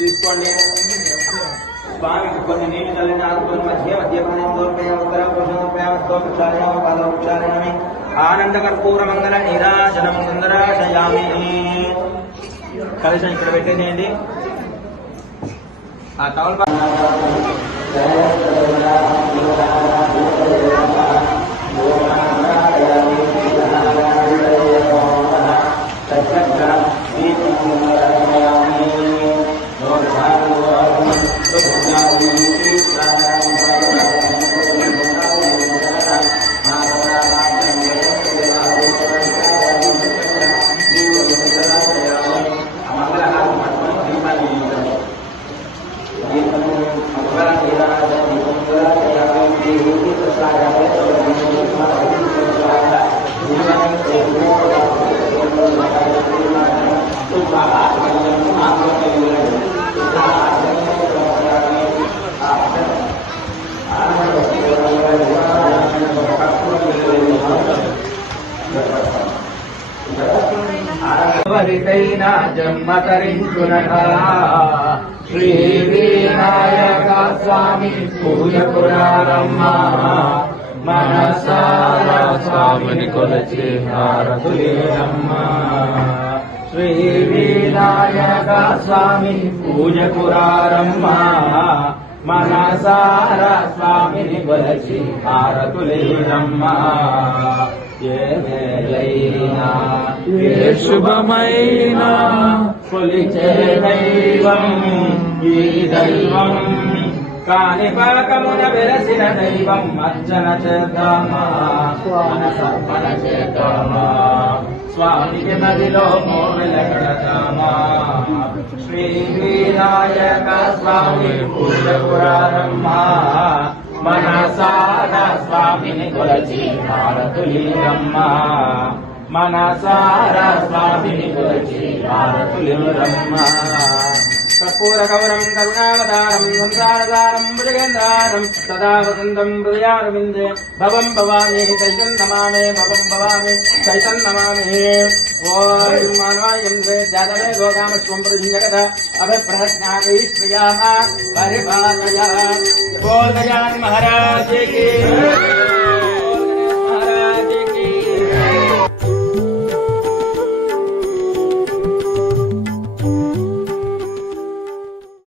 తీసుకోండి స్వామికి కొన్ని నీళ్ళు చల్లిన ఆకుల మధ్య మధ్యపానం సమర్పయామి ఉత్తర పురుషం సమర్పయామి ఆనంద కర్పూర మంగళ నీరాజనం సుందరాశయామి. కలిసి ఇక్కడ పెట్టేసేయండి. ఆ టవల్ Friday. వరికైన జన్మతరించునగా శ్రీ వినాయక స్వామి పూజ పూజపురారమ్మ మనసార స్వామిని కొలచి హారతులేరమ్మ శ్రీ వినాయక స్వామి పూజ పూజపురారమ్మ మనసార స్వామిని కొలచి హారతులేరమ్మ ఏ వేళైనా ఏ శుభమైన కొలిచే దైవం ఈ దైవం. కాని పాకమున వెలసిన దైవం అర్చన చేద్దామా? మనసర్పణ చేద్దామా? స్వామికి నదిలో మోవెల కడతామా శ్రీ వినాయక స్వామి పూజపురారమ్మ మనసార స్వామిని కొలచి భారతులీరమ్మ మనసారా స్వామిని కొలచి భారతులీరమ్మ కర్పూర కరుణావతారం సంసారదారం భుజగేంద్రారం సదా వసంతం హృదయారవిందే. భవం భవామి చైతం నమామే భవం భవామి చైతం నమామి ఓం మానవాయం వే జాతవే గోగామశ్వం ప్రజగత అభిప్రజ్ఞాతై శ్రియా పరిపాలయ. బోధయాన్ మహారాజే